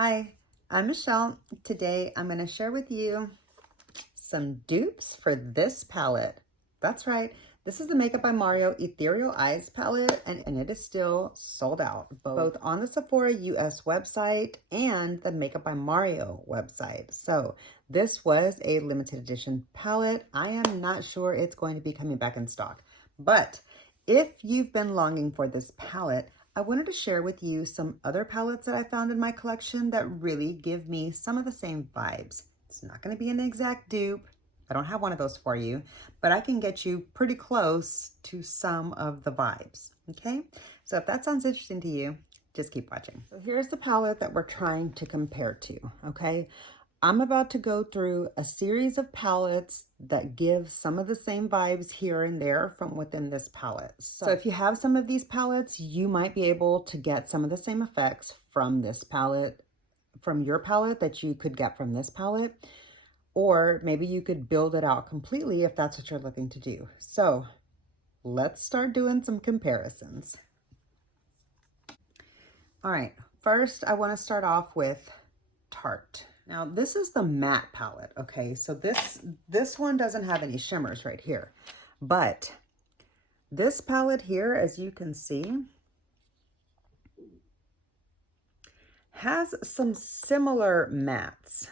Hi, I'm Michelle. Today I'm going to share with you some dupes for this palette. That's right, this is the Makeup by Mario Ethereal Eyes palette, and it is still sold out, both on the Sephora US website and the Makeup by Mario website. So this was a limited edition palette. I am not sure it's going to be coming back in stock, but if you've been longing for this palette, I wanted to share with you some other palettes that I found in my collection that really give me some of the same vibes. It's not going to be an exact dupe. I don't have one of those for you, but I can get you pretty close to some of the vibes, okay? So if that sounds interesting to you, just keep watching. So here's the palette that we're trying to compare to, okay? I'm about to go through a series of palettes that give some of the same vibes here and there from within this palette. So if you have some of these palettes, you might be able to get some of the same effects from this palette, from your palette that you could get from this palette, or maybe you could build it out completely if that's what you're looking to do. So let's start doing some comparisons. All right, first I want to start off with Tarte. Now this is the matte palette, okay? So this one doesn't have any shimmers right here, but this palette here, as you can see, has some similar mattes.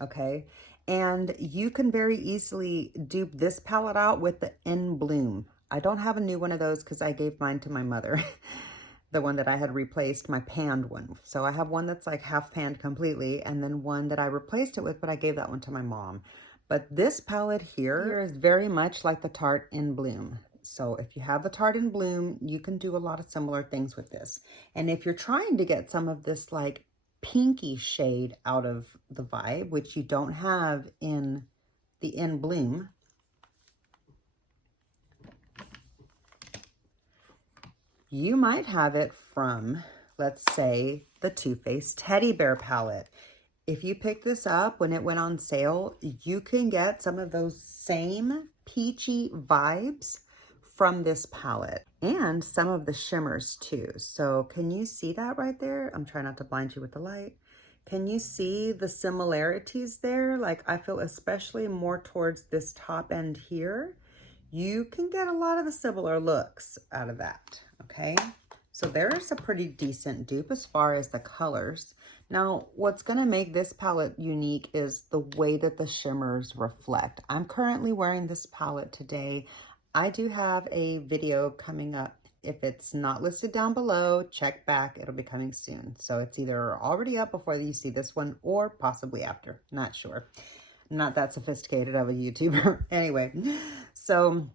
Okay? And you can very easily dupe this palette out with the In Bloom. I don't have a new one of those because I gave mine to my mother. The one that I had replaced, my panned one. So I have one that's like half panned completely, and then one that I replaced it with, but I gave that one to my mom. But this palette here is very much like the Tarte In Bloom. So if you have the Tarte In Bloom, you can do a lot of similar things with this. And if you're trying to get some of this like pinky shade out of the vibe, which you don't have in the In Bloom, you might have it from, let's say, the Too Faced Teddy Bear palette. If you pick this up when it went on sale, you can get some of those same peachy vibes from this palette and some of the shimmers too. So can you see that right there? I'm trying not to blind you with the light. Can you see the similarities there? Like I feel especially more towards this top end here. You can get a lot of the similar looks out of that, okay? So there's a pretty decent dupe as far as the colors. Now, what's gonna make this palette unique is the way that the shimmers reflect. I'm currently wearing this palette today. I do have a video coming up. If it's not listed down below, check back, it'll be coming soon. So it's either already up before you see this one or possibly after, not sure. Not that sophisticated of a YouTuber. Anyway, so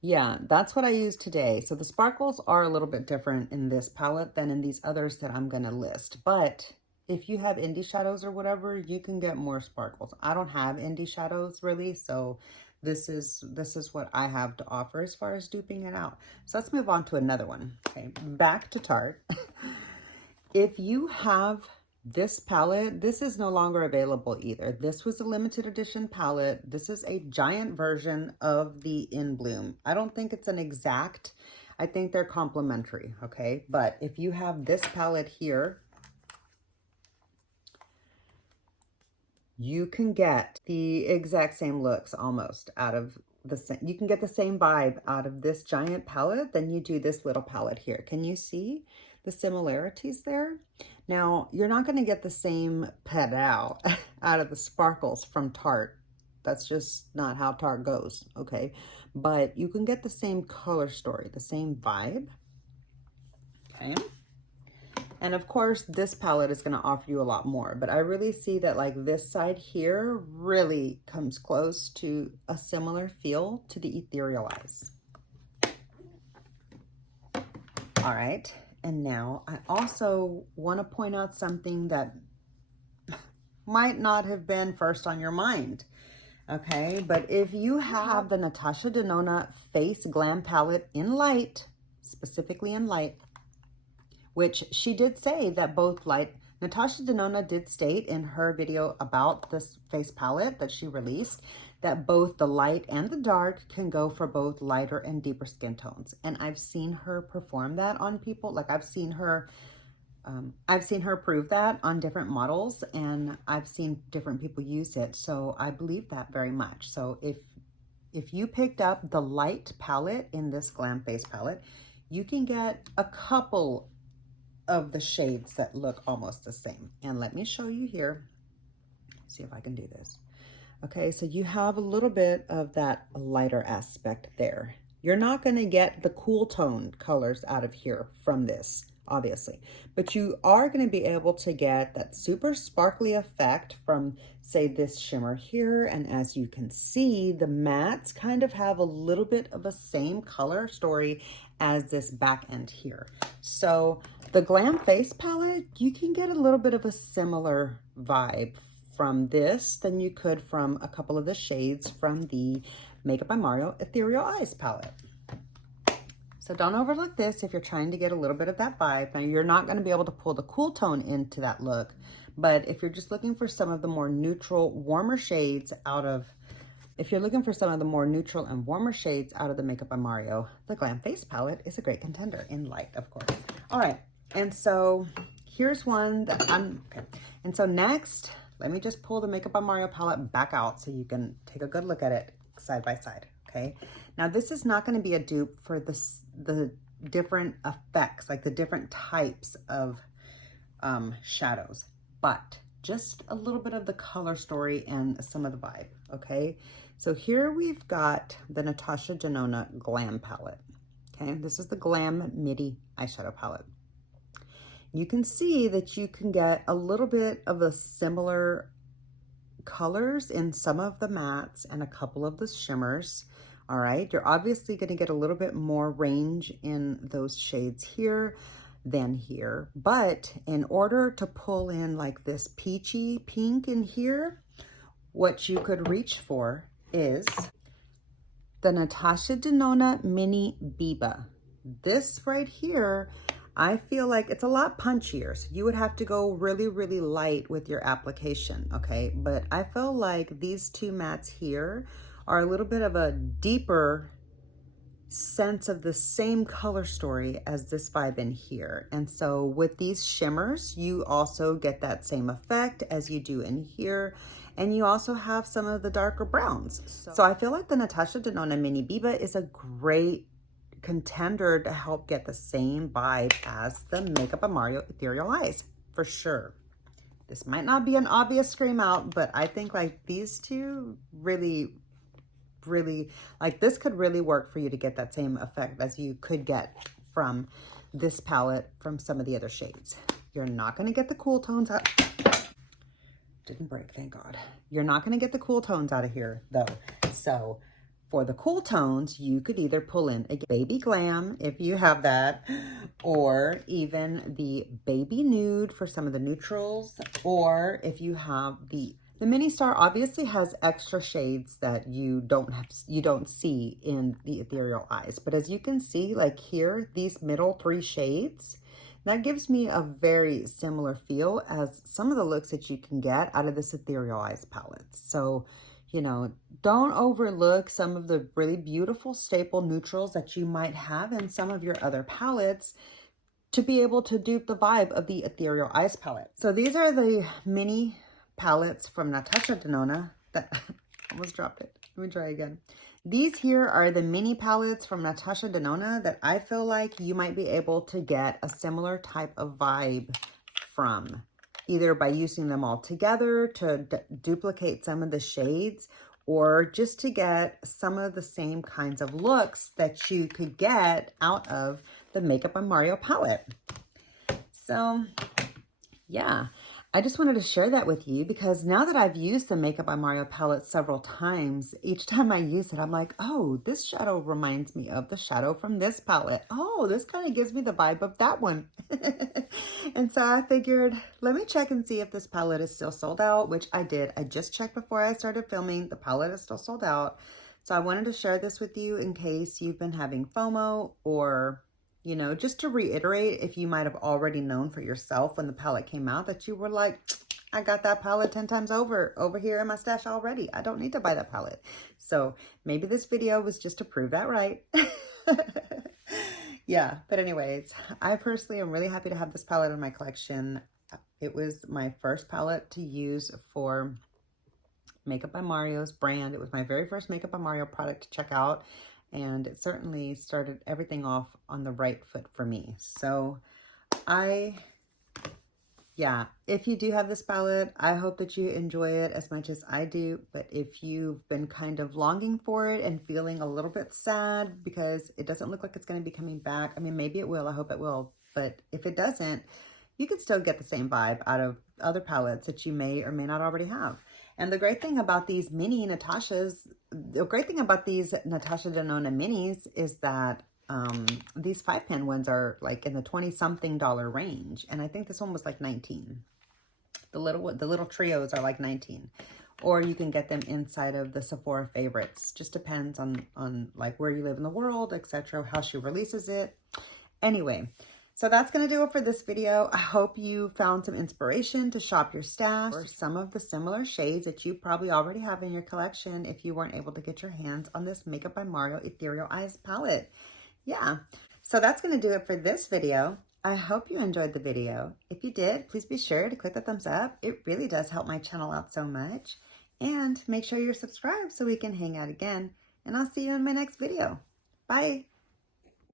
yeah, that's what I use today. So the sparkles are a little bit different in this palette than in these others that I'm gonna list. But if you have indie shadows or whatever, you can get more sparkles. I don't have indie shadows really, so this is what I have to offer as far as duping it out. So let's move on to another one. Okay, back to Tarte. If you have this palette, this is no longer available either. This was a limited edition palette. This is a giant version of the In Bloom. I don't think it's an exact, I think they're complementary, okay? But if you have this palette here, you can get the exact same looks almost out of the same, you can get the same vibe out of this giant palette than you do this little palette here. Can you see the similarities there? Now, you're not going to get the same pedal out of the sparkles from Tarte. That's just not how Tarte goes, okay? But you can get the same color story, the same vibe, okay? And of course, this palette is going to offer you a lot more, but I really see that like this side here really comes close to a similar feel to the Ethereal Eyes. All right. And now I also want to point out something that might not have been first on your mind, okay? But if you have the Natasha Denona Face Glam Palette in light, specifically in light, which she did say that both light, Natasha Denona did state in her video about this face palette that she released that both the light and the dark can go for both lighter and deeper skin tones. And I've seen her perform that on people. Like I've seen her prove that on different models, and I've seen different people use it. So I believe that very much. So if you picked up the light palette in this Glam Face palette, you can get a couple of the shades that look almost the same. And let me show you here. See if I can do this. Okay, so you have a little bit of that lighter aspect there. You're not going to get the cool tone colors out of here from this, obviously, but you are going to be able to get that super sparkly effect from, say, this shimmer here. And as you can see, the mattes kind of have a little bit of a same color story as this back end here. So the Glam Face palette, you can get a little bit of a similar vibe from this than you could from a couple of the shades from the Makeup by Mario Ethereal Eyes palette. So don't overlook this if you're trying to get a little bit of that vibe. Now you're not going to be able to pull the cool tone into that look, but if you're just looking for some of the more neutral, warmer shades out of, if you're looking for some of the more neutral and warmer shades out of the Makeup by Mario, the Glam Face palette is a great contender in light, of course. All right, and so here's one that okay. And so next, let me just pull the Makeup by Mario palette back out so you can take a good look at it side by side, okay? Now this is not going to be a dupe for the different effects, like the different types of shadows, but just a little bit of the color story and some of the vibe, okay? So here we've got the Natasha Denona Glam palette, okay? This is the Glam Midi eyeshadow palette. You can see that you can get a little bit of a similar colors in some of the mattes and a couple of the shimmers. All right, you're obviously going to get a little bit more range in those shades here than here, but in order to pull in like this peachy pink in here, what you could reach for is the Natasha Denona Mini Biba. This right here, I feel like it's a lot punchier, so you would have to go really, really light with your application, okay? But I feel like these two mattes here are a little bit of a deeper sense of the same color story as this vibe in here. And so with these shimmers, you also get that same effect as you do in here. And you also have some of the darker browns. So I feel like the Natasha Denona Mini Biba is a great contender to help get the same vibe as the Makeup by Mario Ethereal Eyes, for sure. This might not be an obvious scream out, but I think like these two really, like this could really work for you to get that same effect as you could get from this palette from some of the other shades. You're not going to get the cool tones out. Didn't break, thank God. You're not going to get the cool tones out of here though. So for the cool tones, you could either pull in a baby glam if you have that, or even the baby nude for some of the neutrals, or if you have the Mini Star obviously has extra shades that you don't see in the Ethereal Eyes. But as you can see, like here, these middle three shades, that gives me a very similar feel as some of the looks that you can get out of this Ethereal Eyes palette. So, you know, don't overlook some of the really beautiful staple neutrals that you might have in some of your other palettes to be able to dupe the vibe of the Ethereal Eyes palette. So these are the mini palettes from Natasha Denona that almost dropped it. Let me try again. These here are the mini palettes from Natasha Denona that I feel like you might be able to get a similar type of vibe from, either by using them all together to duplicate some of the shades, or just to get some of the same kinds of looks that you could get out of the Makeup by Mario palette. So yeah, I just wanted to share that with you because now that I've used the Makeup by Mario palette several times, each time I use it, I'm like, oh, this shadow reminds me of the shadow from this palette. Oh, this kind of gives me the vibe of that one. And so I figured, let me check and see if this palette is still sold out, which I did. I just checked before I started filming. The palette is still sold out. So I wanted to share this with you in case you've been having FOMO, or you know, just to reiterate, if you might have already known for yourself when the palette came out that you were like, I got that palette 10 times over here in my stash already. I don't need to buy that palette. So maybe this video was just to prove that right. Yeah, but anyways, I personally am really happy to have this palette in my collection. It was my first palette to use for Makeup by Mario's brand. It was my very first Makeup by Mario product to check out, and it certainly started everything off on the right foot for me. So yeah, if you do have this palette, I hope that you enjoy it as much as I do. But if you've been kind of longing for it and feeling a little bit sad because it doesn't look like it's going to be coming back, I mean, maybe it will, I hope it will. But if it doesn't, you can still get the same vibe out of other palettes that you may or may not already have. And the great thing about these Natasha Denona minis is that these 5-pan ones are like in the $20-something range, and I think this one was like 19. The little trios are like 19, or you can get them inside of the Sephora favorites. Just depends on like where you live in the world, etc., how she releases it. Anyway, so that's going to do it for this video. I hope you found some inspiration to shop your stash for some of the similar shades that you probably already have in your collection if you weren't able to get your hands on this Makeup by Mario Ethereal Eyes palette. Yeah, so that's going to do it for this video. I hope you enjoyed the video. If you did, please be sure to click the thumbs up. It really does help my channel out so much. And make sure you're subscribed so we can hang out again. And I'll see you in my next video. Bye.